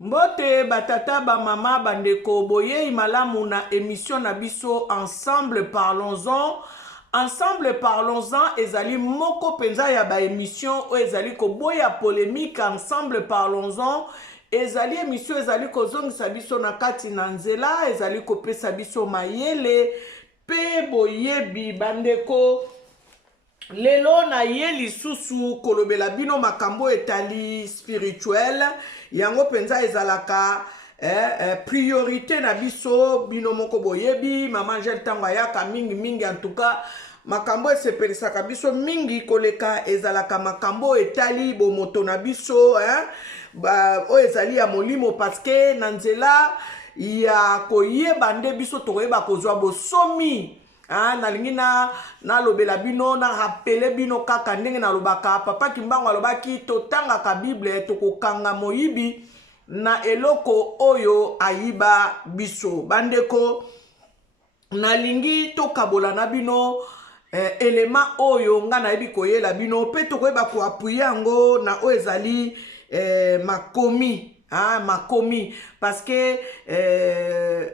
Mbote batata ba mama bandeko boye malamu na émission na biso ensemble parlons-en. Ensemble parlons-en ezali moko penza ya ba émission o ezali ko boya polémique ensemble parlons-en. Ezali émission ezali ko zongisa biso na kati na nzela ezali ko pesa biso mayele pe boyebi bandeko. Lelo na ye lisusu kolobela bino makambo etali spirituel yango penza ezalaka priorité na biso bino moko boyebi mama Angel tango ayaka mingi en tout cas makambo esepelisaka biso mingi koleka ezalaka makambo etali bomoto na biso o ezali ya molimo parce que na nzela ya koyeba nde biso tokoyeba kozwa bosomi nalingi na lobela bino na rappele bino kaka ndenge na lobaka papa Kimbangu alobaki totangaka Bible tokokanga moyibi na eloko oyo ayiba biso bandeko nalingi tokabola na bino elema oyo nga nayebi koyela bino pe tokoyeba koapuye yango na oyo ezali makomi makomi parce que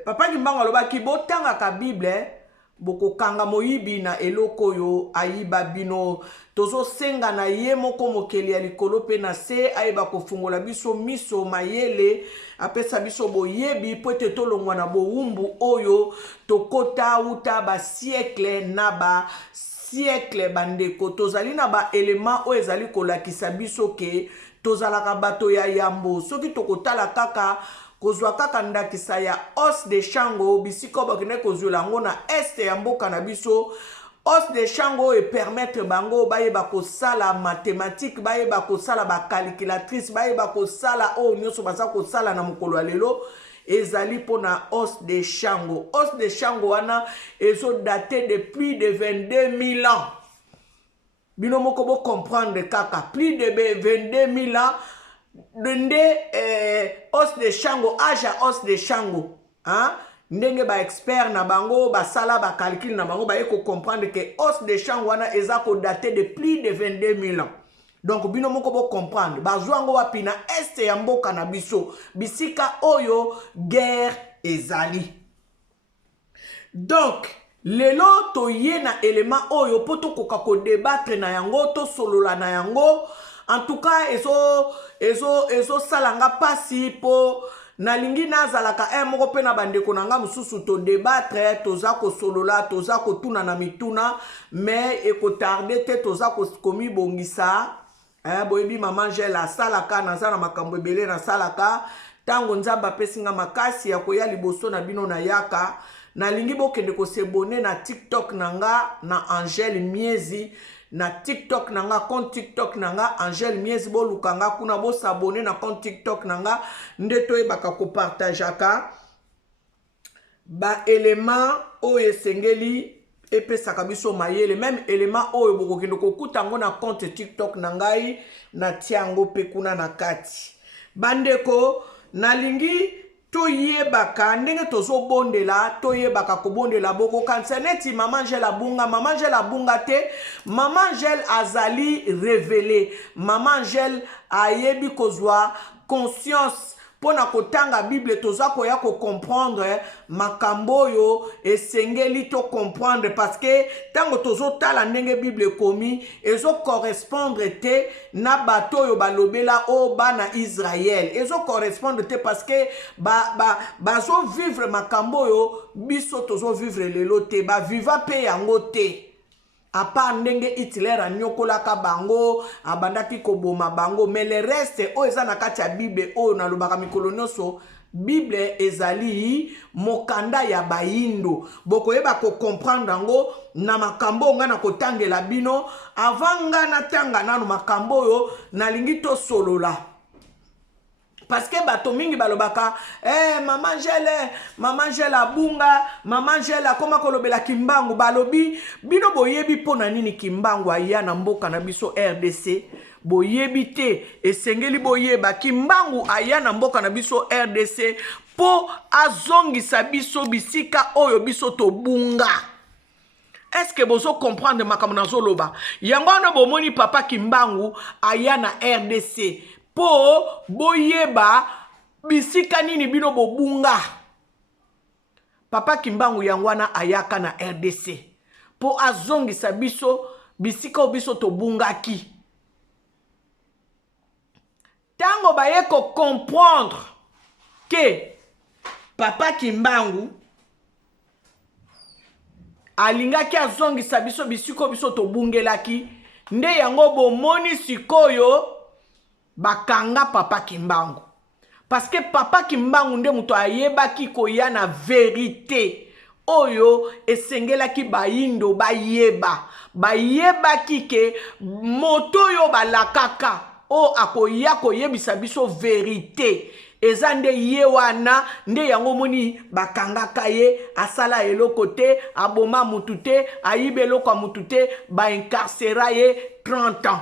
papa Kimbangu alobaki botangaka Bible boko kanga moyibi na eloko yo ayiba bino tozo senga na ye moko mokeli ya likolo pe na se ayiba kofungola biso miso mayele apesa biso boyebi po ete tolongwa na bowumbu oyo tokota uta ba siècle na ba siècle bandeko tozali na ba élément oyo ezali kolakisa biso ke tozalaka bato ya yambo soki tokotala kaka kozwa kaka ndakisa ya os de chango bisiko bakene kozwela yango na este ya mboka na biso os de chango e permettre bango bayeba kosala mathématique bayeba kosala ba calculatrice bayeba kosala oyo nyonso baza kosala na mokolo ya lelo ezali pona os de chango wana ezo daté de plus de 22 000 ans bino moko bo comprendre kaka plus de 22 000 ans nde os de chango âge ya os de chango ndenge ba expert na bango basala ba calcul na bango baye ko comprendre que os de chango wana eza ko dater de plus de 22 000 ans donc bino moko bo comprendre bazwango wapi na este ya mboka na biso bisika oyo guerre ezali donc lelo toye na élément oyo po tokoka ko débattre na yango to solola na yango en tout cas ezo salanga pasi po nalingi nazalaka moko pe na bandeko nanga mususu to débattre toza ko solola toza ko tuna na mituna mais ekotarde te toza ko komi bongisa boyebi mama Angel asalaka naza na makambo ebele na salaka tango nzamba apesinga makasi ya koya liboso na bino na yaka nalingi bokende ko s'abonner na TikTok nanga na Angel Miezi na TikTok nanga compte TikTok nanga Angel Miezi bo lukanga kuna bo s'abonner na compte TikTok nanga ndeto ebaka ko partageaka ba élément oyo esengeli epesaka biso mayele même élément oyo bokokende kokuta ngo na compte TikTok nangai na tiango pe kuna na kati bandeko nalingi toyebaka ndenge tozobondela toyebaka kobondela boko kanisa neti mama Angel abunga te mama Angel azali révélé mama Angel ayebi kozwa conscience pona kotanga Bible toza koya ko comprendre makambo yo esengeli to comprendre parce que tango tozo tala ndenge Bible komi ezo correspondre te na bato yo balobela o bana Israël ezo correspondre te parce que bazo vivre makambo yo biso tozo vivre lelo te ba viva pe yango te apa ndenge Hitler anyokolaka bango abandaki koboma bango mais le reste o eza na kati ya Bible o na lobaka mikolo nyonso Bible ezali mokanda ya bayindo bokoyeba ko comprendre ngo na makambo nga na kotangela bino avant nga na tanga nanu makambo yo nalingi to solola parce que bato mingi balobaka mama Angel abunga mama Angel akoma kolobela Kimbangu balobi bino boyebi pona nini Kimbangu aya na mboka na biso RDC boyebi te esengeli boyeba Kimbangu aya na mboka na biso RDC po azongisa biso bisika oyo biso tobunga. Est-ce que bozo comprendre makambo nazoloba yango na bomoni papa Kimbangu aya na RDC po boyeba bisika nini bino bobunga. Papa Kimbangu yangwana ayaka na RDC po azongisa biso bisika biso tobungaki. Tango baye ko comprendre que Papa Kimbangu alingaki azongisa biso bisiko biso tobungelaki, nde yango bomoni sikoyo bakanga Papa Kimbangu. Parce que Papa Kimbangu nde muto ayebaki koya na vérité oyo esengelaki bayindo bayebaki ke moto yo balakaka o akoya koyebisa biso vérité. Ezande ye wana nde yango moni bakangaka ye asala eloko te, aboma mutu te, ayibe eloko mutu te, ba incarcera ye 30 ans.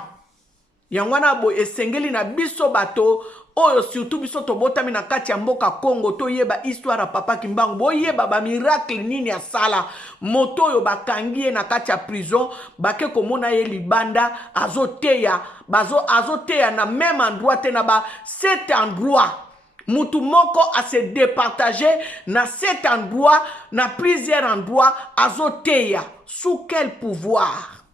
Yangwana bo esengeli na biso bato oyo surtout biso tobotami na kati ya mboka Congo to yeba histoire ya Papa Kimbangu, bo yeba ba miracle nini asala. Moto oyo bakangi ye na kati ya prison, bake komona ye libanda azoteya na même endroit te na ba 7 endroits. Mutu moko a se départager na 7 endroits, na plusieurs endroits azoteya. Sous quel pouvoir?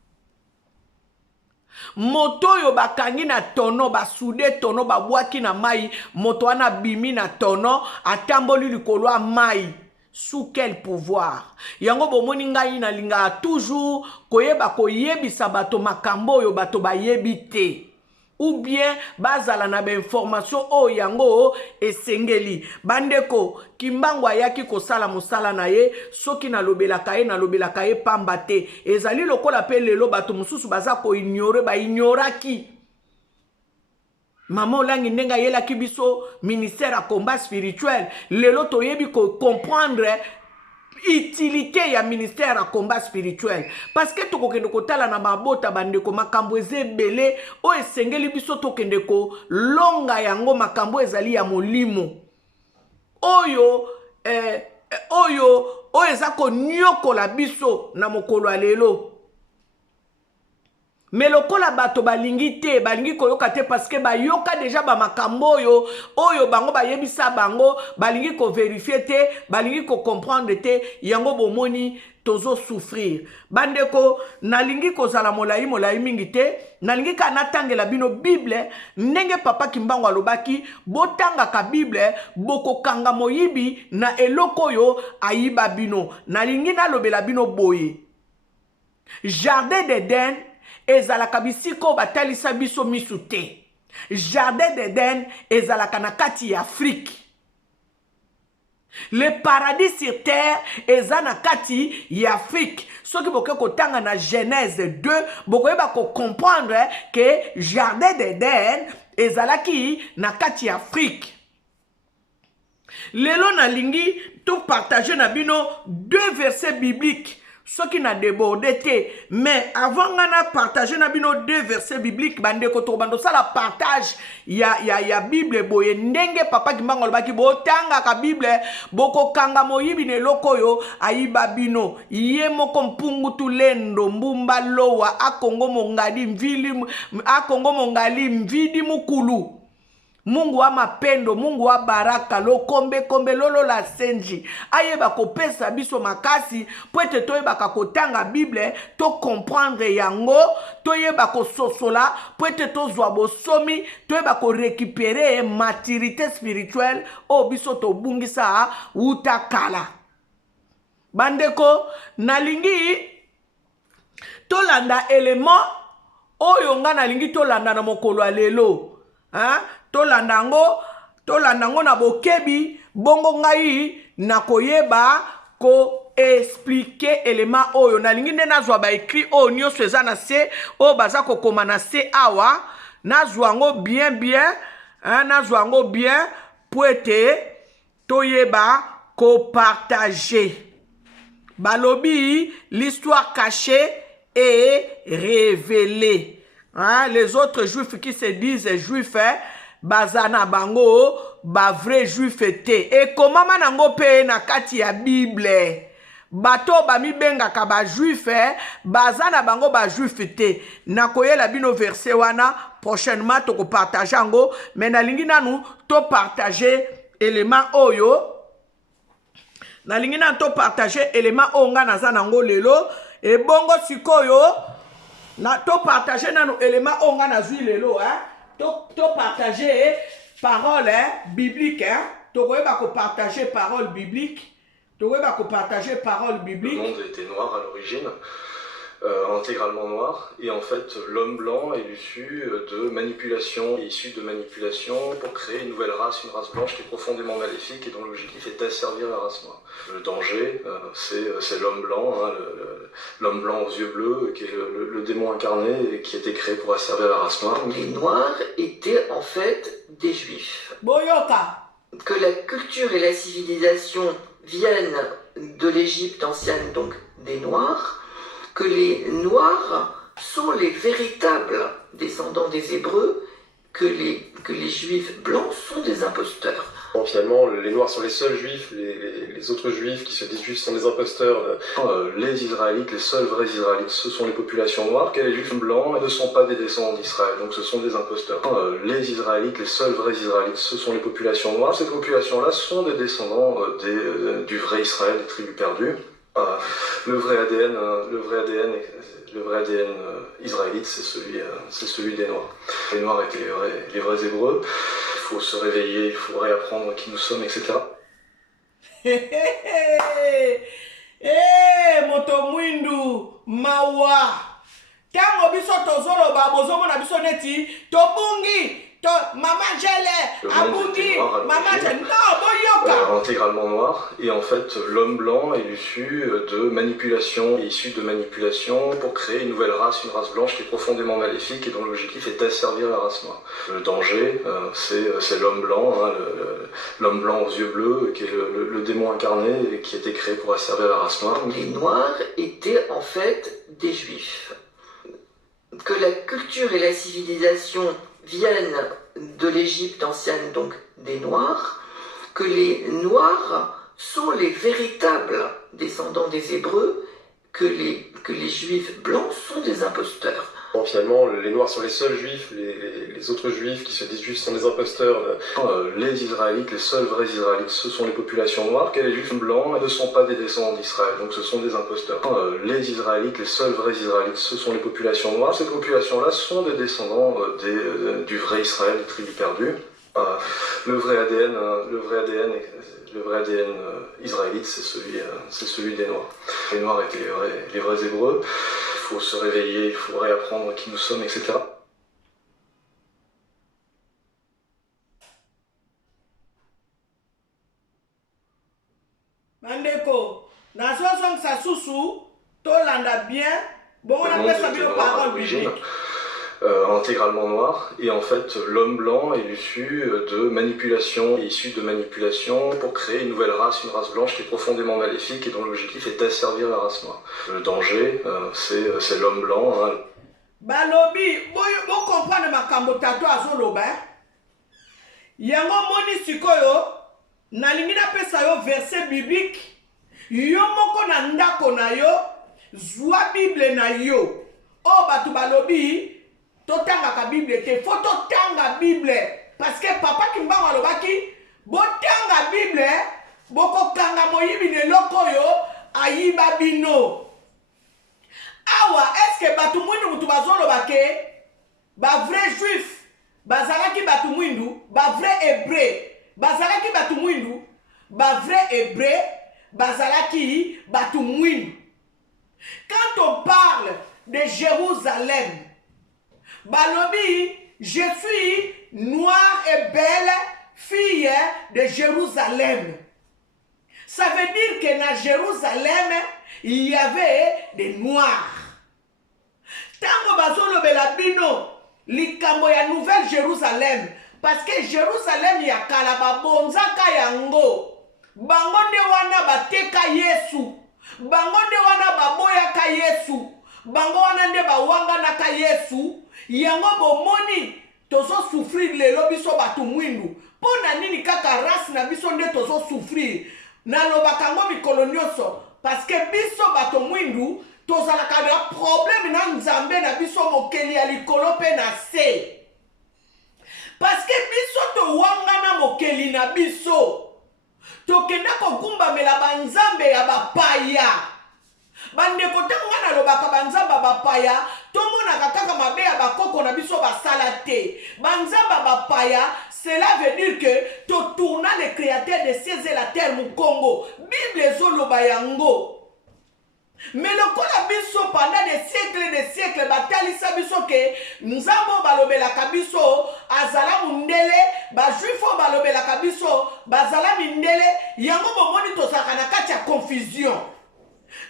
Moto yo bakangi na tono, basude tono, babwaki na mai, moto wana bimi na tono, atamboli likolo ya mai. Sous quel pouvoir? Yango bomoni ngai na linga toujours koyeba koyebisa bato makambo yo bato bayebite. Ou bien bazala na information o yango esengeli. Bandeko Kimbangu ayaki kosala mosala na ye, soki na lobelaka ye pamba te. Ezali lokola pe lelo bato mususu baza ko ignore ba ignoraki. Mama Olangi ndenga yelaki biso ministère à combat spirituel. Lelo toyebi ko comprendre utilité ya ministère à combat spirituel. Parce que tokokende kotala na mabota bandeko makambo ezebele o esengeli biso tokende ko longa yango makambo ezali ya molimo. Oyo ezako nyokola biso na mokolo alelo. Mais lokola bato balingi te, balingi koyoka te parce que bayoka déjà ba makambo oyo bango bayebisa bango, balingi ko vérifier te, balingi ko comprendre te, yango bomoni tozo souffrir. Bandeko nalingi kozala molai mingi te, nalingi ka natangela bino Bible, ndenge Papa Kimbangu alobaki, botanga ka Bible, boko kanga moyibi na eloko yo ayiba bino. Nalingi nalobela bino boye. Jardin d'Eden ezalaka bisiko batalisa biso misu te. Jardin d'Eden ezalaka na kati ya Afrique. Le paradis sur terre ezana kati ya Afrique. Soki boke kotanga na Genèse 2, bokoyeba ko comprendre que Jardin d'Eden ezalaki na kati ya Afrique. Lelo na lingi to partager na bino 2 versets bibliques. Ce qui n'a débordé te. Mais avant ngana partager na bino 2 versets bibliques, bande koto bando ça la partage ya Bible boye ndenge Papa Kimbangu lobaki botanga ka Bible boko kanga moyibi ne lokoyo ayiba bino ye moko mpungu tulendo mbumba lowa akongo mongali mvidi mukulu. Mungu wa mapendo, Mungu wa baraka, lo kombe lolo la senji. Ayeba kopesa biso makasi, poete toyeba kakotanga Bible, to comprendre yango, toyeba ko sosola, poete to zwa somi, toyeba ko récupérer maturité spirituelle, o biso to bungisa utakala. Bandeko, nalingi, tolanda élément, oyo nga nalingi tolanda na mokolo alelo. Tolandango na bokebi bongo ngai na koyeba ko expliquer élément oyo nalingi nde nazwa ba écrit oyo nyonso eza na se oyo baza kokoma na se awa nazwa ngo bien nazwa ngo bien po ete toyeba ko partager. Balobi l'histoire cachée et révélée. Les autres juifs qui se disent juifs, bazana bango, ba vrai juif te. Et comment manango pe na kati ya Bible? Bato ba mi benga ka ba juif, bazana bango ba juif te. Na koyela bino verset wana prochainement toko partager yango mais nalingi nanu to partager élément oyo nalingi nanu to partager élément oyo nga naza nango lelo et bongo sikoyo na to partager nanu élément oyo nga nazwi lelo to partager parole biblique tokoyeba ko partager parole biblique. Le monde était noir à l'origine, intégralement noir, et en fait l'homme blanc est issu de manipulation, pour créer une nouvelle race, une race blanche qui est profondément maléfique et dont l'objectif est d'asservir la race noire. Le danger, c'est l'homme blanc, l'homme blanc aux yeux bleus, qui est le démon incarné et qui a été créé pour asservir la race noire. Les noirs étaient en fait des juifs. Boyoka. Que la culture et la civilisation viennent de l'Égypte ancienne, donc des Noirs, que les Noirs sont les véritables descendants des Hébreux, que les Juifs blancs sont des imposteurs. Bon, finalement, les Noirs sont les seuls Juifs, les autres Juifs qui se disent Juifs sont des imposteurs. Les Israélites, les seuls vrais Israélites, ce sont les populations noires, que les Juifs blancs ne sont pas des descendants d'Israël, donc ce sont des imposteurs. Les Israélites, les seuls vrais Israélites, ce sont les populations noires. Ces populations-là sont des descendants du vrai Israël, des tribus perdues. Le vrai ADN israélite, c'est celui des Noirs. Les Noirs étaient les vrais Hébreux. Il faut se réveiller, il faut réapprendre qui nous sommes, etc. Moto mwindu mawa tango biso tozoloba bozomona biso neti tobungi Maman Jelle, Abougi, Maman Jelle, non, Boyoka. Intégralement noir, et en fait l'homme blanc est issu de manipulation, pour créer une nouvelle race, une race blanche qui est profondément maléfique et dont l'objectif est d'asservir la race noire. Le danger, c'est l'homme blanc, l'homme blanc aux yeux bleus, qui est le démon incarné et qui a été créé pour asservir la race noire. Les Noirs étaient en fait des Juifs. Que la culture et la civilisation viennent de l'Égypte ancienne, donc des Noirs, que les Noirs sont les véritables descendants des Hébreux, que les Juifs blancs sont des imposteurs. Bon, finalement, les Noirs sont les seuls Juifs, les autres Juifs qui se disent Juifs sont des imposteurs. Les Israélites, les seuls vrais Israélites, ce sont les populations noires, que les Juifs blancs ne sont pas des descendants d'Israël, donc ce sont des imposteurs. Les Israélites, les seuls vrais Israélites, ce sont les populations noires. Ces populations-là sont des descendants du vrai Israël, des tribus perdues. Le vrai ADN israélite, c'est celui des Noirs. Les Noirs étaient les vrais Hébreux. Il faut se réveiller, il faut réapprendre qui nous sommes, etc. Mandeko, na soixante sa sousou, to landa bien, bon on appelle ça bien parole biblique. Intégralement noir, et en fait l'homme blanc est issu de manipulation, pour créer une nouvelle race, une race blanche qui est profondément maléfique et dont l'objectif est d'asservir la race noire. Le danger, c'est l'homme blanc. Balobi, vous comprenez ma kambotato azoloba. Yango moni sikoyo, nalingi na pesa yo verset biblique. Yo moko na ndako na yo, zwa Bible na yo. O batu balobi, totanga ka Bible te, faut totanga Bible parce que papa kimbango alobaki botanga Bible boko kanga moyibi ne loko yo ayiba bino. Awa est-ce que batu mwindu mutu bazoloba ke ba vrai juif bazalaki batu mwindu ba vrai hébreu bazalaki batu mwindu ba vrai hébreu bazalaki batu mwindu. Quand on parle de Jérusalem, Balobi, je suis noire et belle fille de Jérusalem. Ça veut dire que dans Jérusalem, il y avait des noirs. Tango bazolo belabino, likambo ya nouvelle Jérusalem. Parce que Jérusalem ya kalaba bonzaka yango. Bango nde wana bateka Yesu. Bango nde wana baboya ka Yesu. Bango wana nde bawanga na ka Yesu. Yango bomoni tozo souffrir lelo biso batu mwindu. Pona nini kaka race na biso nde tozo souffrir. Na lobaka ngo mikolo nyonso. Parce que biso bato mwindu tozalaka na problème na nzambe na biso mokeli ya likolo pe na se. parce que biso to wangana mokeli na biso tokenda kogumbamela banzambe ya bapaya bandeko ntango nga nalobaka banzamba bapaya tomonaka kaka mabe ya bakoko na biso basala te banzamba bapaya cela veut dire que totourna le créateur des cieux et la terre mukongo bible ezoloba yango mais lokola biso pendant des siècles batalisa biso ke nzambo balobelaka biso azala mundele bajuifo balobelaka biso bazala mindele yango bomoni tozalaka na kati ya confusion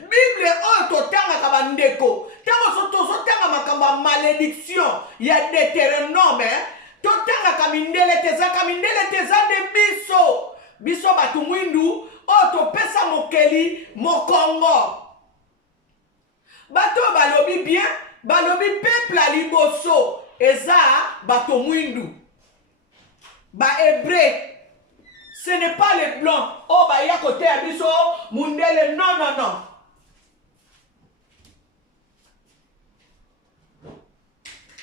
bible oyo totangaka bandeko ntango tozotanga makambo ya malédiction ya Deutéronome totangaka mindele tezaka mindele teza nde biso bato mwindu oyo topesa mokeli mokongo bato balobi bien balobi peuple ya liboso eza bato mwindu bahébreu. Ce n'est pas les blancs. Oh, bah, il y a côté à biso, mundele, non, non, non.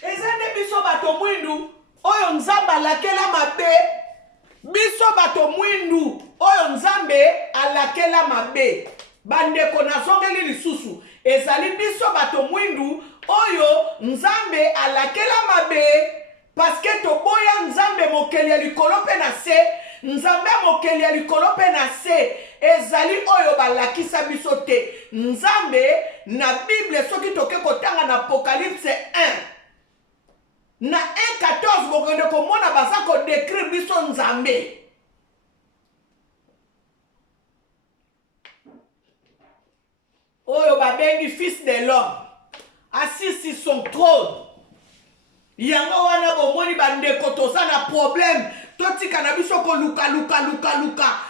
Ezane biso bato mwindu, oyo nzambe alakela mabe. Biso bato mwindu, oyo nzambe alakela mabe. Bandeko nazongeli lisusu. Ezali biso bato mwindu, oyo nzambe alakela mabe. Parce que toboya nzambe mokeli ya likolo pe na se. Nzambe mokeli ya likolo pe na se ezali oyo balakisa biso te nzambe na bible soki toke kotanga na apocalypse 1 na 1:14 bokende komona baza kodécrire biso nzambe oyo babengi fils de l'homme assis sur son trône yango wana bomoni bandeko toza na problème totika na biso ko luka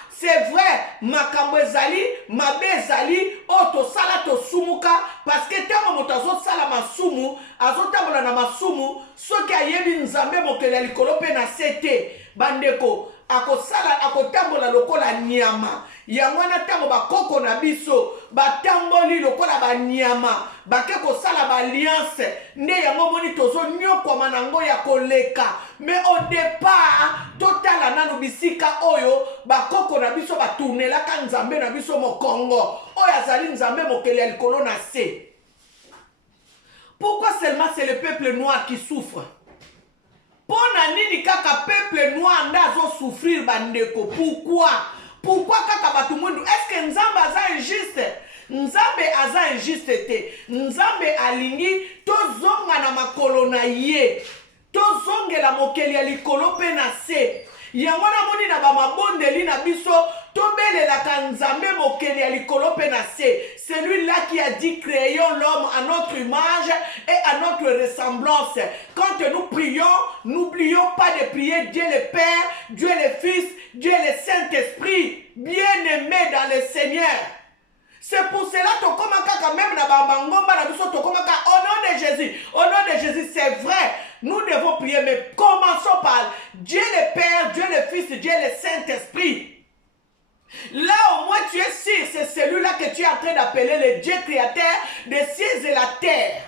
c'est vrai makambo ezali mabe ezali oto sala to sumuka parce que tango moto azosala masumu azotambola na masumu soki ayebi nzambe mokeli ya likolo pe na sete bandeko akosala akotambola lokola nyama yango wana ntango bakoko na biso batamboli lokola banyama bake kosala baalliance nde yango moni tozonyokwama nango ya koleka mais au départ totala nano bisika oyo bakoko na biso batournelaka nzambe na biso mokongo oyo azali nzambe mokeli ya likolo na se. Pourquoi seulement c'est le peuple noir qui souffre? Pona nini kaka peuple noir ndazo souffrir bandeko? Pourquoi kaka batu mwindu? Est-ce que nzambe aza injuste? Nzambe aza injuste te. Nzambe alingi tozonga na makolo na ye. Tozongela mokeli ya likolo pe na se. Yango na moni na bamabondeli na biso tobelelaka nzambe mokeli ya likolo pe na se. Celui-là qui a dit créons l'homme à notre image et à notre ressemblance. Quand nous prions, n'oublions pas de prier Dieu le Père, Dieu le Fils, Dieu le Saint-Esprit, bien-aimé dans le Seigneur. C'est pour cela que quand même na bambangomba na biso tokomaka au nom de Jésus. Au nom de Jésus, c'est vrai. Nous devons prier, mais commençons par Dieu le Père, Dieu le Fils, Dieu le Saint-Esprit. Là au moins tu es sûr, c'est celui-là que tu es en train d'appeler le Dieu créateur des cieux et la terre,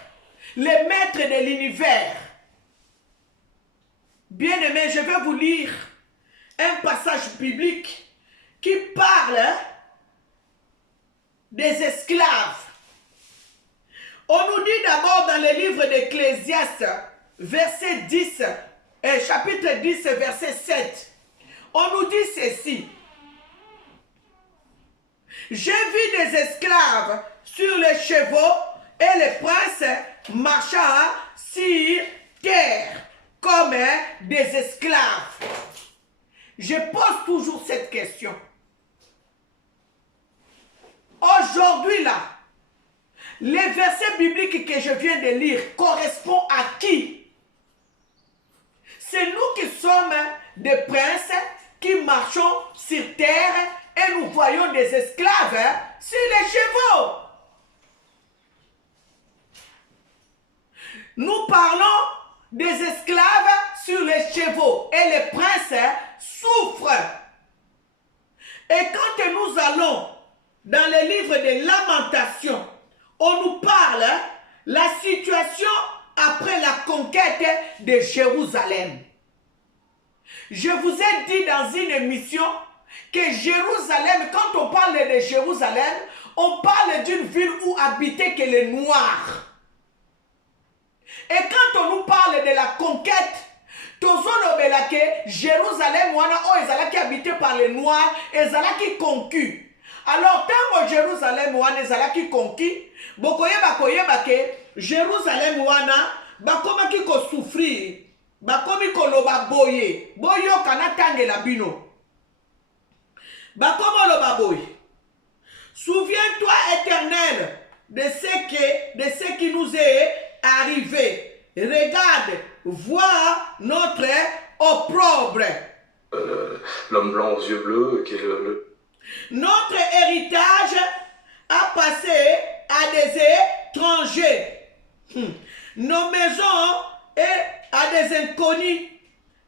le maître de l'univers. Bien-aimés, je vais vous lire un passage biblique qui parle des esclaves. On nous dit d'abord dans le livre d'Ecclésiaste, verset 10, chapitre 10, verset 7. On nous dit ceci. J'ai vu des esclaves sur les chevaux et les princes marchant sur terre comme des esclaves. Je pose toujours cette question. Aujourd'hui là, les versets bibliques que je viens de lire correspondent à qui? C'est nous qui sommes des princes qui marchons sur terre et nous voyons des esclaves sur les chevaux. Nous parlons des esclaves sur les chevaux et les princes souffrent. Et quand nous allons dans le livre des Lamentations, on nous parle de la situation après la conquête de Jérusalem. Je vous ai dit dans une émission que Jérusalem, quand on parle de Jérusalem, on parle d'une ville où habitaient que les Noirs. Et quand on nous parle de la conquête, Jérusalem, qui habité par les Noirs, qui conquis. Alors, tant que Jérusalem, qui conquis, Jérusalem, bakoma ki ko souffrir, bakomi ko loba boye, boyo kana tange la bino. Bakoma loba boye. Souviens-toi, Éternel, de ce qui nous est arrivé. Regarde, vois notre opprobre. L'homme blanc aux yeux bleus, qui est Notre héritage a passé à des étrangers. Nos maisons et à des inconnus.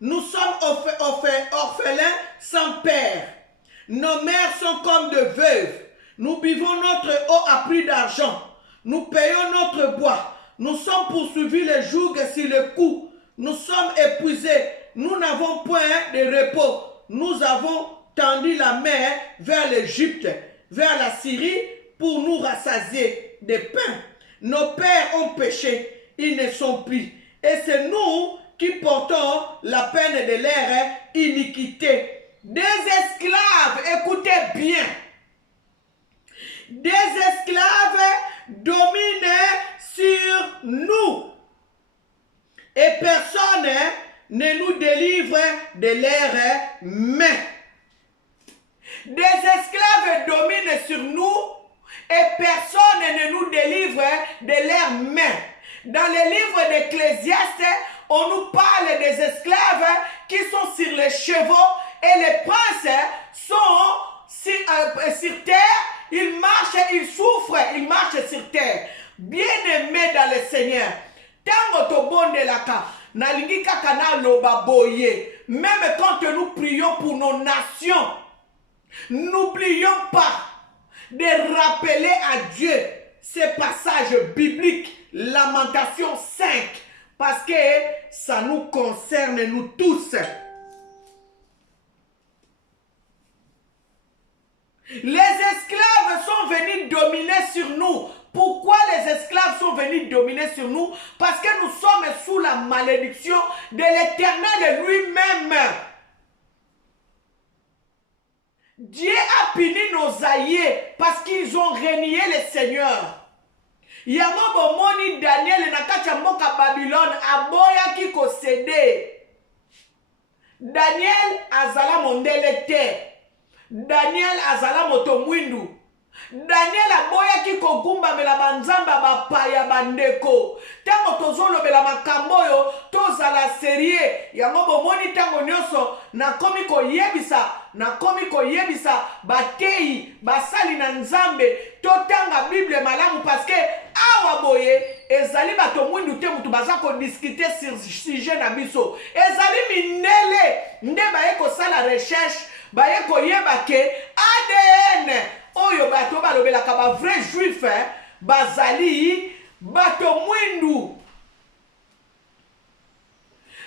Nous sommes orphelins sans père. Nos mères sont comme de veuves. Nous buvons notre eau à prix d'argent. Nous payons notre bois. Nous sommes poursuivis les jours sur le coup. Nous sommes épuisés. Nous n'avons point de repos. Nous avons tendu la main vers l'Égypte, vers la Syrie, pour nous rassasier de pain. Nos pères ont péché. Ils ne sont plus. Et c'est nous qui portons la peine de leur iniquité. Des esclaves, écoutez bien. Des esclaves dominent sur nous. Et personne ne nous délivre de leurs mains. Des esclaves dominent sur nous et personne ne nous délivre de leurs mains. Dans le livre d'Ecclésiaste, on nous parle des esclaves qui sont sur les chevaux et les princes sont sur terre. Ils marchent, ils souffrent, ils marchent sur terre. Bien-aimés dans le Seigneur, tango to bonde laka, nalingi kaka na loba boye. Même quand nous prions pour nos nations, n'oublions pas de rappeler à Dieu ces passages bibliques, Lamentation 5, parce que ça nous concerne nous tous. Les esclaves sont venus dominer sur nous. Pourquoi les esclaves sont venus dominer sur nous? Parce que nous sommes sous la malédiction de l'Éternel lui-même. Dieu a puni nos aïeux parce qu'ils ont renié le Seigneur. Yango bomoni Daniel na kati ya mboka Babylone aboyaki kosede. Daniel azala mondele te. Daniel azala moto mwindu. Daniel aboyaki kogumbamela banzamba bapaya bandeko. Tango tozolobela makambo oyo tozala serie. Yango bomoni tango nyonso nakomi koyebisa bateyi basali na nzambe totanga Bible malamu parce que awa boye ezali bato mwindu te mutu baza ko discuter sur sujet na biso. Ezali minele nde baye kosala recherche baye koyeba ke ADN oyo bato balobelaka ba vrai juif bazali bato mwindu.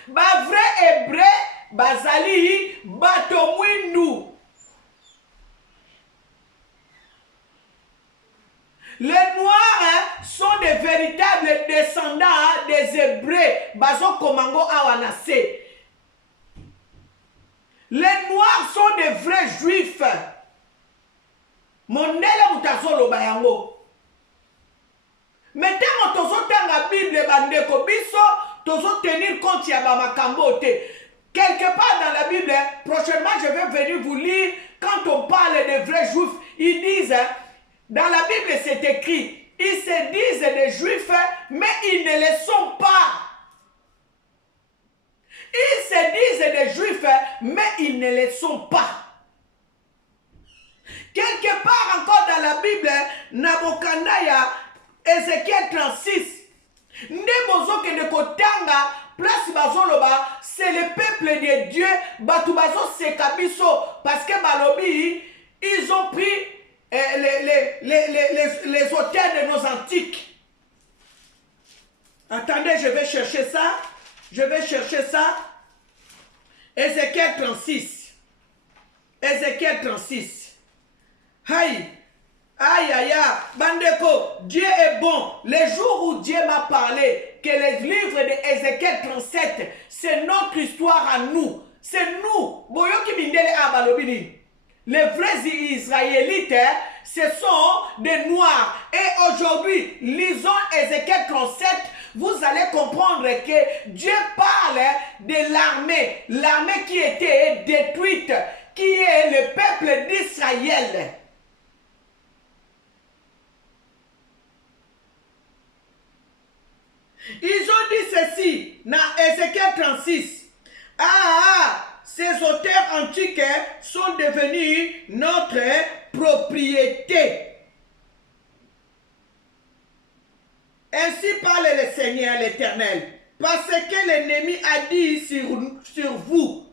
Ba vrai hébreu bazali bato mwindu. Les Noirs sont des véritables descendants des Hébreux. Bazo Komango Awanase. Les Noirs sont des vrais Juifs. Mondele mutazolo bayango. Mais tant que tozo tanga Bible bandeko biso, tozo tenir compte ya ba makambo te. Quelque part dans la Bible, prochainement je vais venir vous lire, quand on parle des vrais Juifs, ils disent, dans la Bible c'est écrit, ils se disent des Juifs, mais ils ne le sont pas. Ils se disent des Juifs, mais ils ne le sont pas. Quelque part encore dans la Bible, Nabokandaya, Ézéchiel 36, Nebozo ke de kotanga, place bazoloba, c'est le peuple de Dieu, Batubazo Sekabiso, parce que Balobi, ils ont pris les auteurs de nos antiques. Attendez, je vais chercher ça. Ézéchiel 36. Ézéchiel 36. Aïe. Aïe, aïe, aïe. Bandeko, Dieu est bon. Les jours où Dieu m'a parlé que le livre de Ézéchiel 37, c'est notre histoire à nous. C'est nous. Boyoki Mindele Abalobini. Les vrais Israélites, ce sont des Noirs. Et aujourd'hui, lisons Ézéchiel 37, vous allez comprendre que Dieu parle de l'armée. L'armée qui était détruite, qui est le peuple d'Israël. Ils ont dit ceci dans Ézéchiel 36. Ces auteurs antiques sont devenus notre propriété. Ainsi parle le Seigneur l'Éternel, parce que l'ennemi a dit sur vous.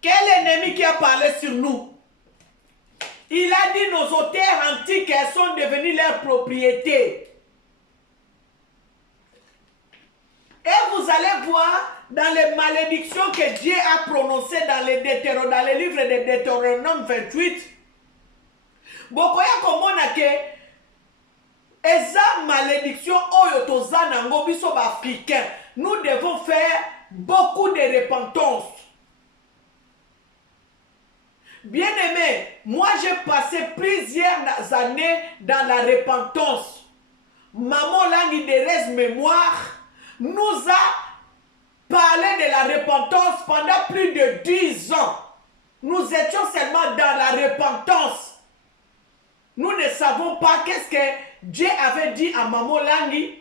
Quel ennemi qui a parlé sur nous? Il a dit nos auteurs antiques sont devenus leur propriété. Et vous allez voir dans les malédictions que Dieu a prononcées dans le livre de Deutéronome 28. Bokoya komona ke eza malédiction oyo tozana ngo biso ba africain. Nous devons faire beaucoup de repentance. Bien-aimé, moi j'ai passé plusieurs années dans la repentance. Maman Langi Thérèse Mémoire nous a parlé de la repentance pendant plus de 10 ans. Nous étions seulement dans la repentance. Nous ne savons pas qu'est-ce que Dieu avait dit à Maman Langi.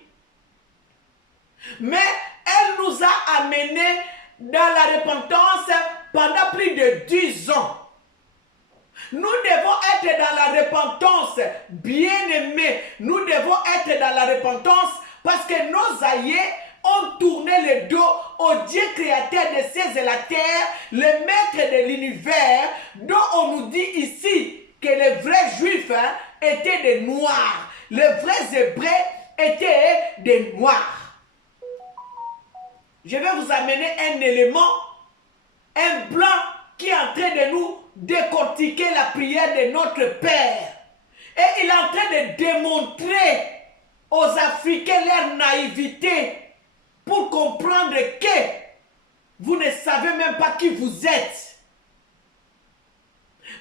Mais elle nous a amenés dans la repentance pendant plus de 10 ans. Nous devons être dans la repentance, bien-aimés. Nous devons être dans la repentance parce que nos aïeux ont tourné le dos au Dieu créateur des cieux et la terre, le maître de l'univers, dont on nous dit ici que les vrais juifs étaient des noirs. Les vrais hébreux étaient des noirs. Je vais vous amener un élément, un blanc qui est en train de nous décortiquer la prière de notre Père. Et il est en train de démontrer aux Africains leur naïveté pour comprendre que vous ne savez même pas qui vous êtes.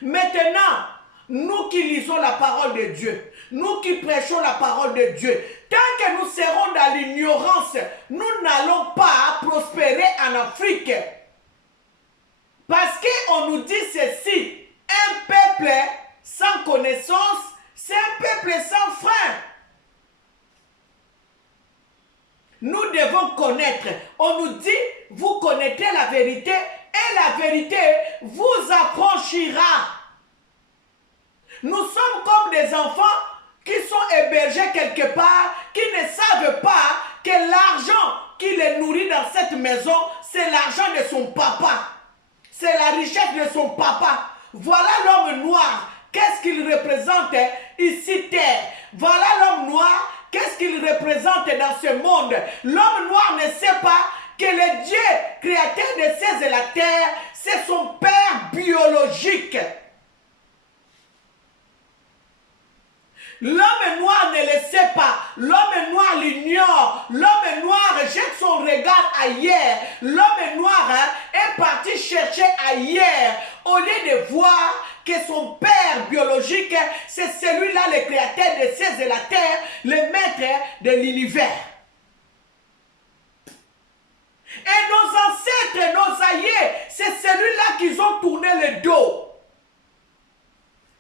Maintenant, nous qui lisons la parole de Dieu, nous qui prêchons la parole de Dieu, tant que nous serons dans l'ignorance, nous n'allons pas prospérer en Afrique. Parce qu'on nous dit ceci, un peuple sans connaissance, c'est un peuple sans frein. Nous devons connaître. On nous dit, vous connaîtrez la vérité et la vérité vous affranchira. Nous sommes comme des enfants qui sont hébergés quelque part, qui ne savent pas que l'argent qui les nourrit dans cette maison, c'est l'argent de son papa. C'est la richesse de son papa. Voilà l'homme noir. Qu'est-ce qu'il représente ici terre? Voilà l'homme noir. Qu'est-ce qu'il représente dans ce monde? L'homme noir ne sait pas que le Dieu créateur des cieux et la terre, c'est son père biologique. L'homme noir ne le sait pas. L'homme noir l'ignore. L'homme noir jette son regard ailleurs. L'homme noir est parti chercher ailleurs. Au lieu de voir que son père biologique, c'est celui-là, le créateur des cieux et la terre, le maître de l'univers. Et nos ancêtres, nos aïeux, c'est celui-là qu'ils ont tourné le dos.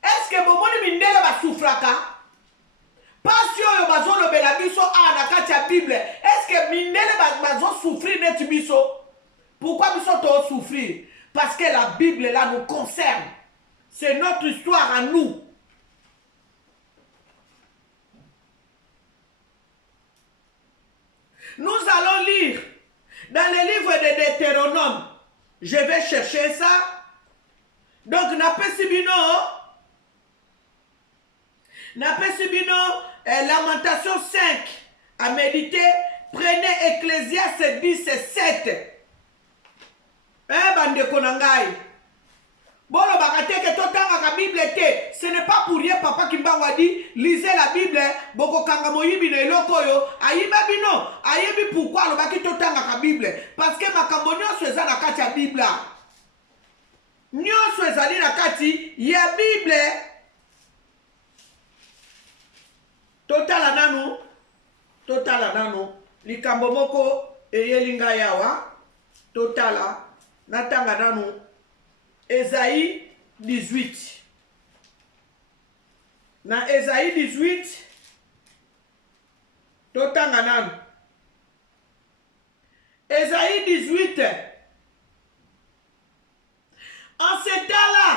Est-ce que Bomoni Mindele va souffrir? Pas sûr que bazo le belabiso a na katia Bible. Est-ce que Mindele bazo souffrir net biso? Pourquoi biso to souffrir? Parce que la Bible là nous concerne. C'est notre histoire à nous. Nous allons lire dans le livre de Deutéronome. Je vais chercher ça. Donc Napesibino Lamentation 5 à méditer Prenez Ecclésiaste 10 et 7. Bande konangai. Bolo bakateke totanga ka Bible te. Ce n'est pas pour rien papa Kimbangu dit lisez la Bible boko kanga moyibi na eloko yo ayiba bino ayebi pourquoi lo baki totanga ka Bible parce que makambo nyonso eza na kati ya Bible. Nyonso ezali na kati ya Bible. Totala nanu likambo moko eyelinga yawa totala natanga nanu Esaïe 18. Na Esaïe 18 totanga nanu Esaïe 18. En ce temps-là,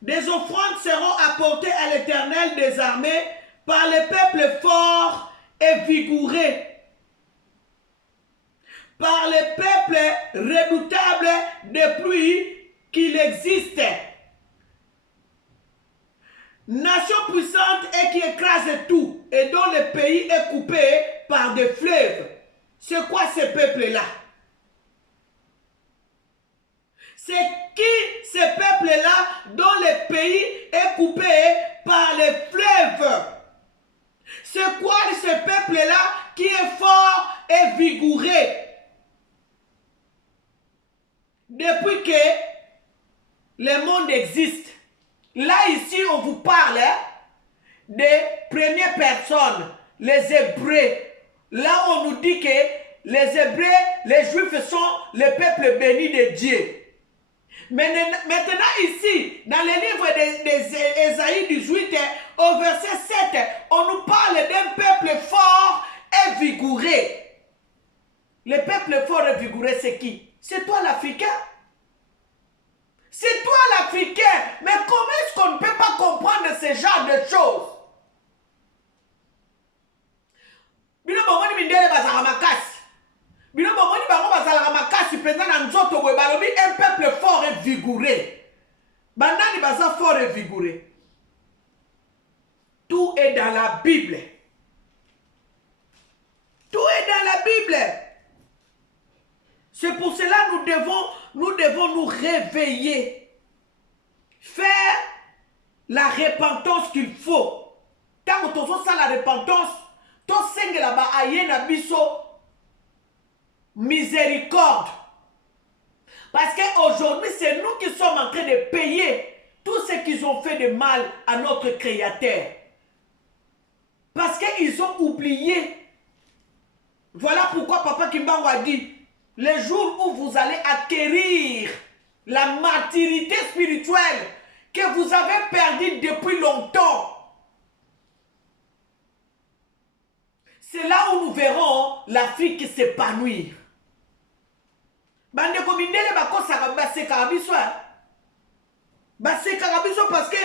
des offrandes seront apportées à l'Éternel des armées par les peuples forts et vigoureux, par les peuples redoutables depuis qu'il existe. Nation puissante et qui écrase tout, et dont le pays est coupé par des fleuves. C'est quoi ces peuples-là? C'est qui ces peuples-là dont le pays est coupé par les fleuves? C'est quoi ce peuple-là qui est fort et vigoureux? Depuis que le monde existe, là ici on vous parle des premières personnes, les Hébreux. Là on nous dit que les Hébreux, les Juifs sont le peuple béni de Dieu. Mais maintenant ici, dans le livre d'Ésaïe 18, au verset 7, on nous parle d'un peuple fort et vigoureux. Le peuple fort et vigoureux, c'est qui? C'est toi l'Africain. C'est toi l'Africain. Mais comment est-ce qu'on ne peut pas comprendre ce genre de choses? Un peuple fort et vigoureux. Bandani baza fort et vigoureux. Tout est dans la Bible. Tout est dans la Bible. C'est pour cela que nous devons nous réveiller. Faire la repentance qu'il faut. Tant que tu fais la repentance, tu sais que là-bas, il y a miséricorde. Parce qu'aujourd'hui, c'est nous qui sommes en train de payer tout ce qu'ils ont fait de mal à notre Créateur. Parce qu'ils ont oublié. Voilà pourquoi Papa Kimbangu a dit, le jour où vous allez acquérir la maturité spirituelle que vous avez perdue depuis longtemps, c'est là où nous verrons l'Afrique s'épanouir. Bande komindele bakosaka baseka biso. Baseka biso parce que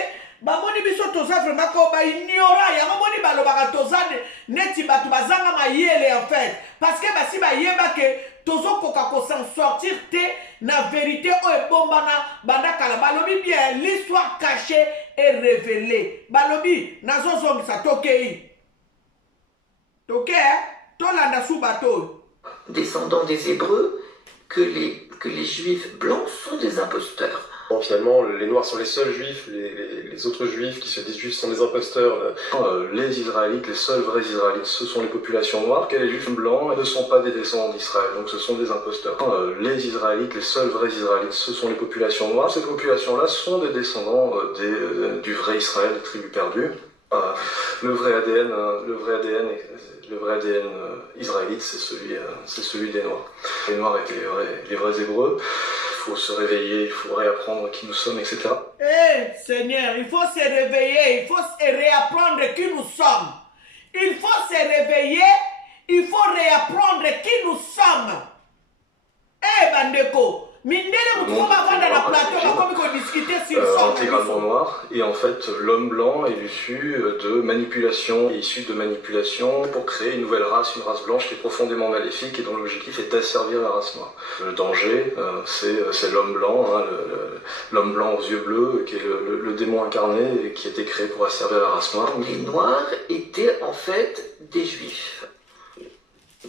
bamoni biso toza vraiment ko ba ignora ya moni balobaka toza neti batu bazanga mayele en fait parce que basi ba yeba que tozo koka ko s'en sortir te na vérité o ebombana bandaka la balobi bien l'histoire cachée est révélée. Balobi nazo zongisa tokei. Toke tolanda sou bateau. Descendants des Hébreux, que les Juifs blancs sont des imposteurs. Bon, finalement, les Noirs sont les seuls Juifs, les autres Juifs qui se disent Juifs sont des imposteurs. Les Israélites, les seuls vrais Israélites, ce sont les populations noires, car les Juifs blancs ne sont pas des descendants d'Israël, donc ce sont des imposteurs. Les Israélites, les seuls vrais Israélites, ce sont les populations noires. Ces populations-là sont des descendants du vrai Israël, des tribus perdues. Le vrai ADN israélite, c'est celui des Noirs. Les Noirs étaient les vrais Hébreux. Il faut se réveiller, il faut réapprendre qui nous sommes, etc. Eh, Seigneur, il faut se réveiller, il faut réapprendre qui nous sommes. Il faut se réveiller, il faut réapprendre qui nous sommes. Eh, Bandeko, intégralement noir, et en fait l'homme blanc est issu de manipulation pour créer une nouvelle race, une race blanche qui est profondément maléfique et dont l'objectif est d'asservir la race noire. Le danger, c'est l'homme blanc, hein, l'homme blanc aux yeux bleus, qui est le démon incarné et qui a été créé pour asservir la race noire. Les Noirs étaient en fait des Juifs,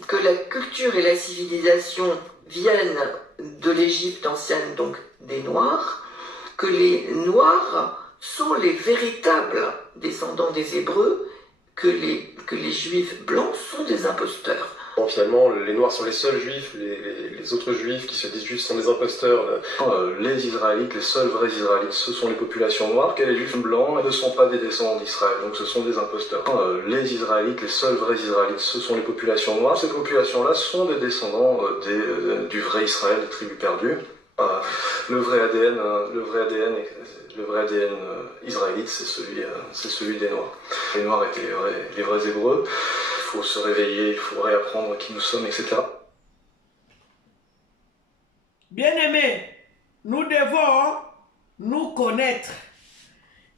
que la culture et la civilisation viennent de l'Égypte ancienne, donc des Noirs, que les Noirs sont les véritables descendants des Hébreux, que les Juifs blancs sont des imposteurs. Bon, finalement, les Noirs sont les seuls Juifs, les autres Juifs qui se disent Juifs sont des imposteurs. Les Israélites, les seuls vrais Israélites, ce sont les populations noires, que les Juifs blancs ne sont pas des descendants d'Israël, donc ce sont des imposteurs. Les Israélites, les seuls vrais Israélites, ce sont les populations noires. Ces populations-là sont des descendants du vrai Israël, des tribus perdues. Le vrai ADN israélite, c'est celui des Noirs. Les Noirs étaient les vrais Hébreux. Il faut se réveiller, il faut réapprendre qui nous sommes, etc. Bien-aimés, nous devons nous connaître.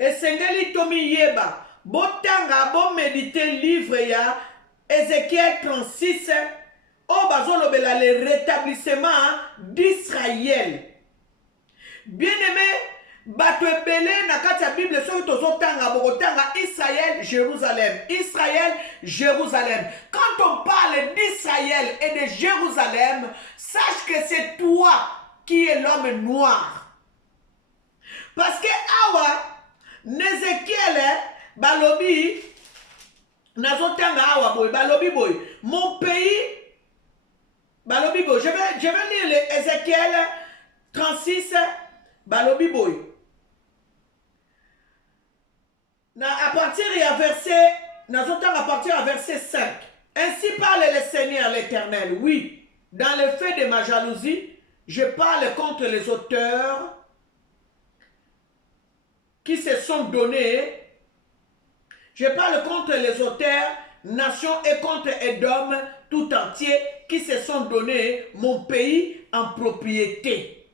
Et Sengeli Tomi Yeba, Botanga, bon méditer livre ya Ézéchiel 36, au bazolobela le rétablissement d'Israël. Bien-aimés, bato ebele na kati ya Bible soki tozotanga bokotanga Israël, Jérusalem. Israël, Jérusalem. Quand on parle d'Israël et de Jérusalem, sache que c'est toi qui es l'homme noir. Parce que awa, Nézéchiel, balobi, nazotanga awa boy, balobi boy. Mon pays, balobi boy. Je vais lire le Ézéchiel 36, balobi boy. À partir à verset 5. Ainsi parle le Seigneur l'Éternel. Oui, dans le fait de ma jalousie, je parle contre les auteurs qui se sont donnés. Je parle contre les auteurs, nations et contre Édom tout entier qui se sont donnés mon pays en propriété.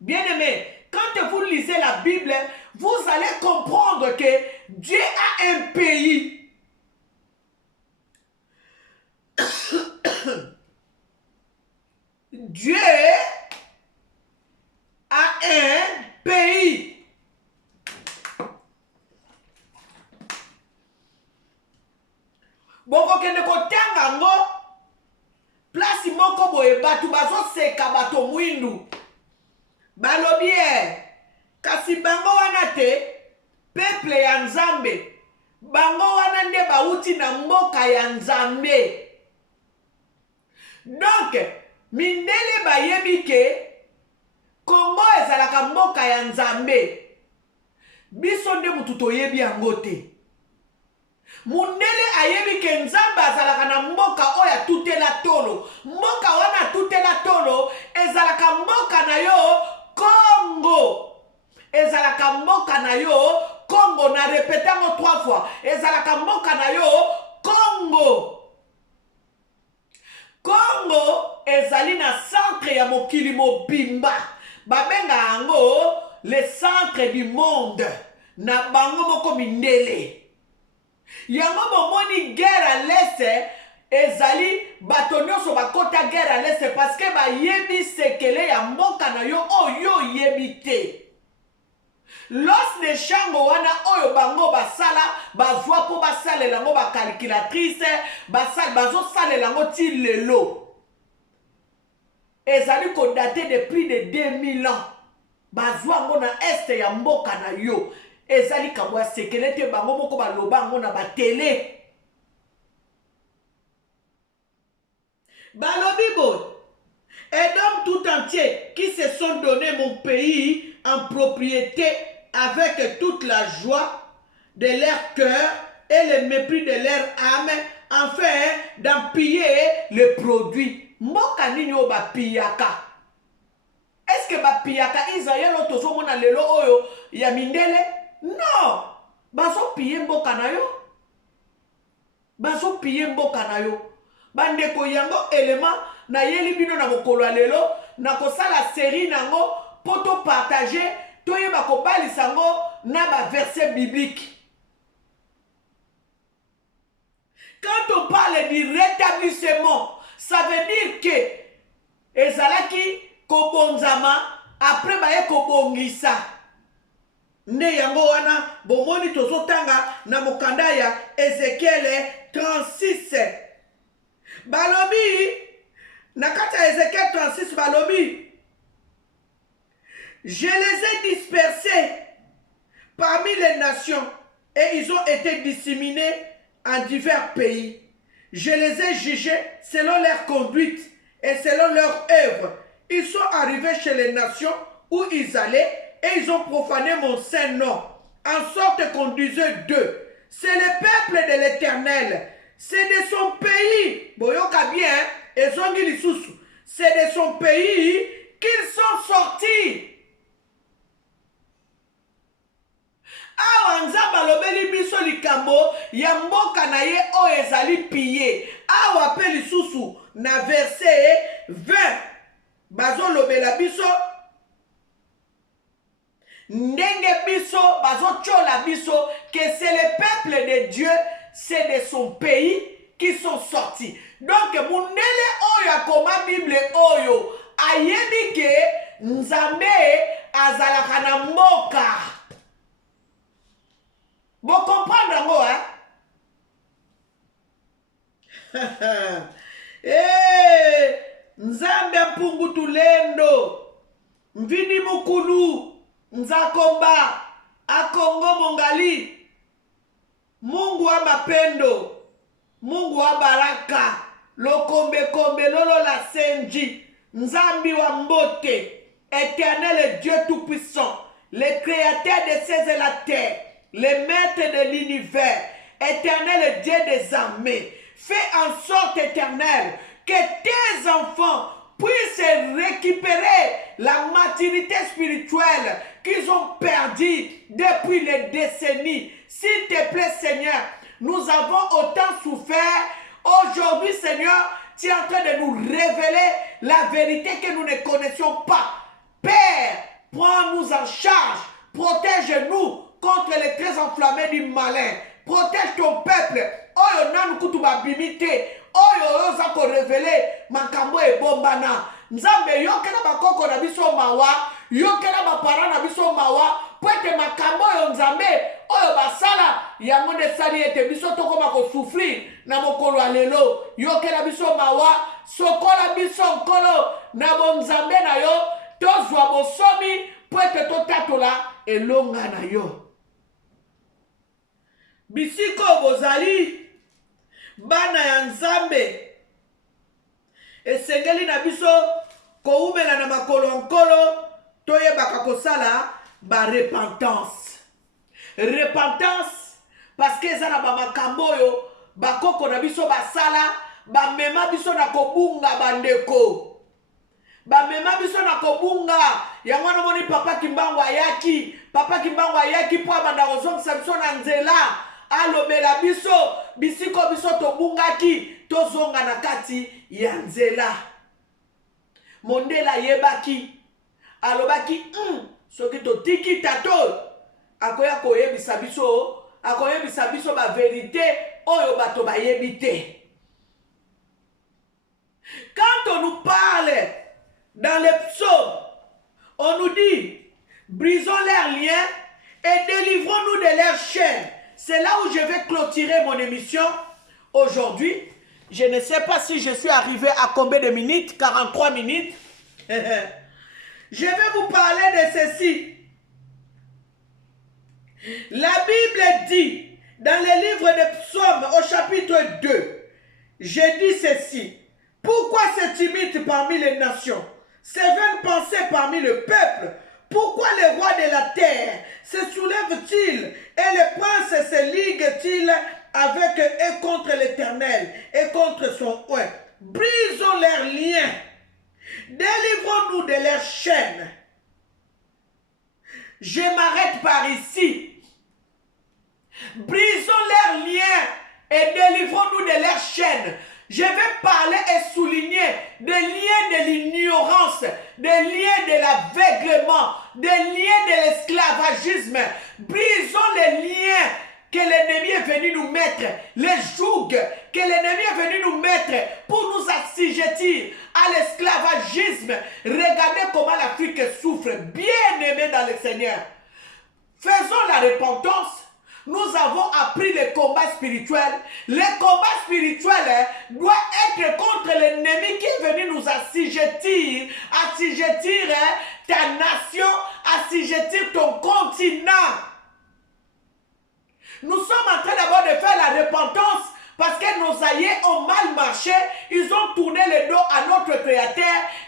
Bien-aimés, quand vous lisez la Bible, vous allez comprendre que Dieu a un pays. Dieu a un pays. Bon, kende kotanga ngo place moko boye batu bazo seka bato mwindu. Balobi kasi bango wana te peuple ya Nzambe. Bango wana nde bauti na mboka ya Nzambe. Donc, mindele bayebi ke Kongo ezalaka mboka ya Nzambe. Biso nde mutu toyebi yango te. Mundele ayebi ke Nzambe azalaka na mboka oya tutela tolo. Mboka wana tutela tolo ezalaka mboka na yo Congo. Ezalaka mboka na yo Congo. Na répétango 3 fois. Ezalaka mboka na yo Congo. Congo ezali na centre ya mokili mobimba. Babenga ango le centre du monde. Na bango moko mindele. Yango bomoni guerre à l'est ezali bato nyonso bakota guerre à l'est parce que bayebi sekele ya mboka na yo oyo yebi te. Los de chango wana oyo bango basala bazwa po basale lango ba calculatrice basale bazo sale lango ti lelo. Ezali ko daté de plus de 2000 ans. Bazwa ngo na este ya mboka na yo. Ezali kabwa sekele te bango moko baloba ngo na ba télé. Balobibo, Édom tout entier qui se sont donné mon pays en propriété avec toute la joie de leur cœur et le mépris de leur âme, afin d'en piller le produit. Mboka nini o ba piyaka? Est-ce que ba piyaka Israël otozo mona lelo oyo ya mindele? Non! Bazo piller mboka na yo. Bazo piller mboka na yo. Bandeko yango élément na yeli bino na mokolo lelo na kosala série nango poto partager toyeba ko balisango na ba verset biblique. Quand on parle du rétablissement, ça veut dire que ezalaki kobonzama après baye kobongisa. Nde yango wana bomoni tozotanga na mokanda ya Ézéchiel 36. Balobi, Nakata Ézéchiel 36, Balobi, je les ai dispersés parmi les nations et ils ont été disséminés en divers pays. Je les ai jugés selon leur conduite et selon leur œuvre. Ils sont arrivés chez les nations où ils allaient et ils ont profané mon saint nom, en sorte qu'on disait d'eux. C'est le peuple de l'Éternel. C'est de son pays. Boyoka bien, c'est de son pays qu'ils sont sortis. Awa nzamba lobeli biso likambo ya mboka na ye o ezali pillé. Awa pe lisusu na verset 20 bazo lobela biso ndenge biso bazo chola biso que c'est le peuple de Dieu, c'est de son pays qui sont sortis. Donc mundele oyo akoma Bible oyo ayebi ke nzambe azalaka na mboka. Vous comprenez, hein? Eh, Nzambe mpungutu lendo, mvini mukulu, nzakomba, akongo mongali, Mungu wa mapendo, Mungu wa baraka, lokombe kombe lolo la senji, Nzambi wa mbote, éternel et Dieu tout-puissant, le créateur des cieux et la terre, le maître de l'univers, éternel Dieu des armées, fais en sorte, éternel, que tes enfants puissent récupérer la maturité spirituelle qu'ils ont perdue depuis les décennies. S'il te plaît, Seigneur, nous avons autant souffert. Aujourd'hui, Seigneur, tu es en train de nous révéler la vérité que nous ne connaissions pas. Père, prends-nous en charge, protège-nous contre les traits enflammés du malin. Protège ton peuple. Oyo nanu kutu babimite. Oyo oza ko révéler makambo e bombana. Nzambe yokela bakoko na biso mawa. Yokela bapara na biso mawa. Pwete makambo yo nzambe. Oyo basala. Yango de sali ete biso toko mako souffrir. Na mokolo alelo. Yokela biso mawa. Sokola biso nkolo. Na bon nzambe na yo. Tozwa bosomi. Pwete to tatola. Elonga na yo. Bisiko bozali bana ya nzambe esengeli na biso koumela na makolo nkolo toyebaka kosala ba repentance parce que eza na bamakambo oyo bakoko na biso basala bamema biso na kobunga bandeko bamema biso na kobunga yango wana moni papa kimbango ayaki po abanda kozongisa biso na nzela alobela biso bisiko biso tobungaki tozonga na kati ya nzela mondela yebaki alobaki soki totiki tato akoya koyebisa biso ba vérité oyo bato bayebi te. Quand on nous parle dans les psaumes, on nous dit brisons leurs liens et délivrons-nous de leurs chaînes. C'est là où je vais clôturer mon émission aujourd'hui. Je ne sais pas si je suis arrivé à combien de minutes, 43 minutes. Je vais vous parler de ceci. La Bible dit, dans le livre des psaumes, au chapitre 2, je dis ceci. Pourquoi se timide parmi les nations? Se vaines pensées parmi le peuple? Pourquoi les rois de la terre se soulèvent-ils et les princes se liguent-ils avec et contre l'Éternel et contre son oint? Brisons leurs liens, délivrons-nous de leurs chaînes. Je m'arrête par ici. Brisons leurs liens et délivrons-nous de leurs chaînes. Je vais parler et souligner des liens de l'ignorance, des liens de l'aveuglement, des liens de l'esclavagisme. Brisons les liens que l'ennemi est venu nous mettre, les jougs que l'ennemi est venu nous mettre pour nous assujettir à l'esclavagisme. Regardez comment l'Afrique souffre, bien aimé dans le Seigneur. Faisons la repentance, nous avons appris le combat spirituel. Le combat spirituel doit être contre l'ennemi qui est venu nous assujettir ta nation, assujettir ton continent. Nous sommes en train d'abord de faire la repentance parce que nos aïeux ont mal marché, ils ont tourné le dos à notre Créateur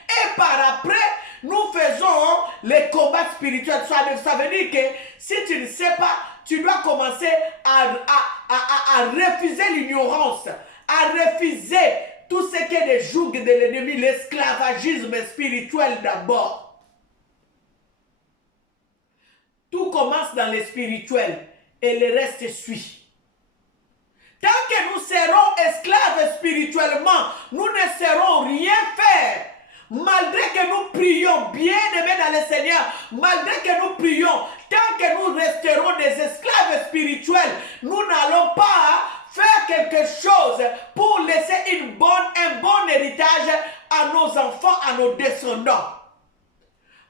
et par après, nous faisons les combats spirituels. Ça veut dire que si tu ne sais pas, tu dois commencer à refuser l'ignorance, à refuser tout ce qui est des jougs de l'ennemi, l'esclavagisme spirituel d'abord. Tout commence dans le spirituel et le reste suit. Tant que nous serons esclaves spirituellement, nous ne saurons rien faire. Malgré que nous prions, bien aimés dans le Seigneur, malgré que nous prions, tant que nous resterons des esclaves spirituels, nous n'allons pas faire quelque chose pour laisser un bon héritage à nos enfants, à nos descendants.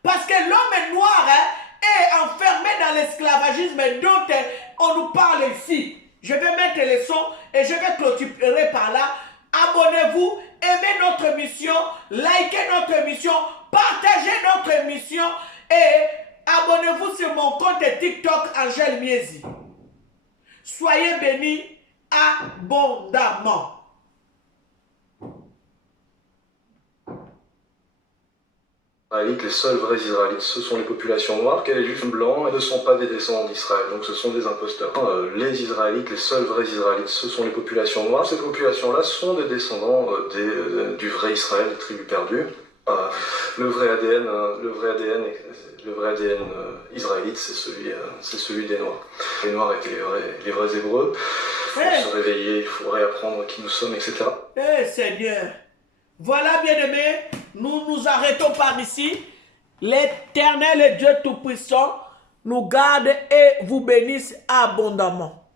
Parce que l'homme noir est enfermé dans l'esclavagisme dont on nous parle ici. Je vais mettre le son et je vais clôturer par là. Abonnez-vous, aimez notre mission, likez notre mission, partagez notre mission et abonnez-vous sur mon compte TikTok Angèle Miezi. Soyez bénis abondamment. Les seuls vrais Israélites, ce sont les populations noires, que les juifs blancs ne sont pas des descendants d'Israël, donc ce sont des imposteurs. Les Israélites, les seuls vrais Israélites, ce sont les populations noires. Ces populations-là sont des descendants du vrai Israël, des tribus perdues. Le vrai ADN israélite, c'est celui des Noirs. Les Noirs étaient les vrais Hébreux. Il faut se réveiller, il faut réapprendre qui nous sommes, etc. Seigneur, voilà, bien-aimés, nous nous arrêtons par ici. L'Éternel Dieu Tout-Puissant nous garde et vous bénisse abondamment.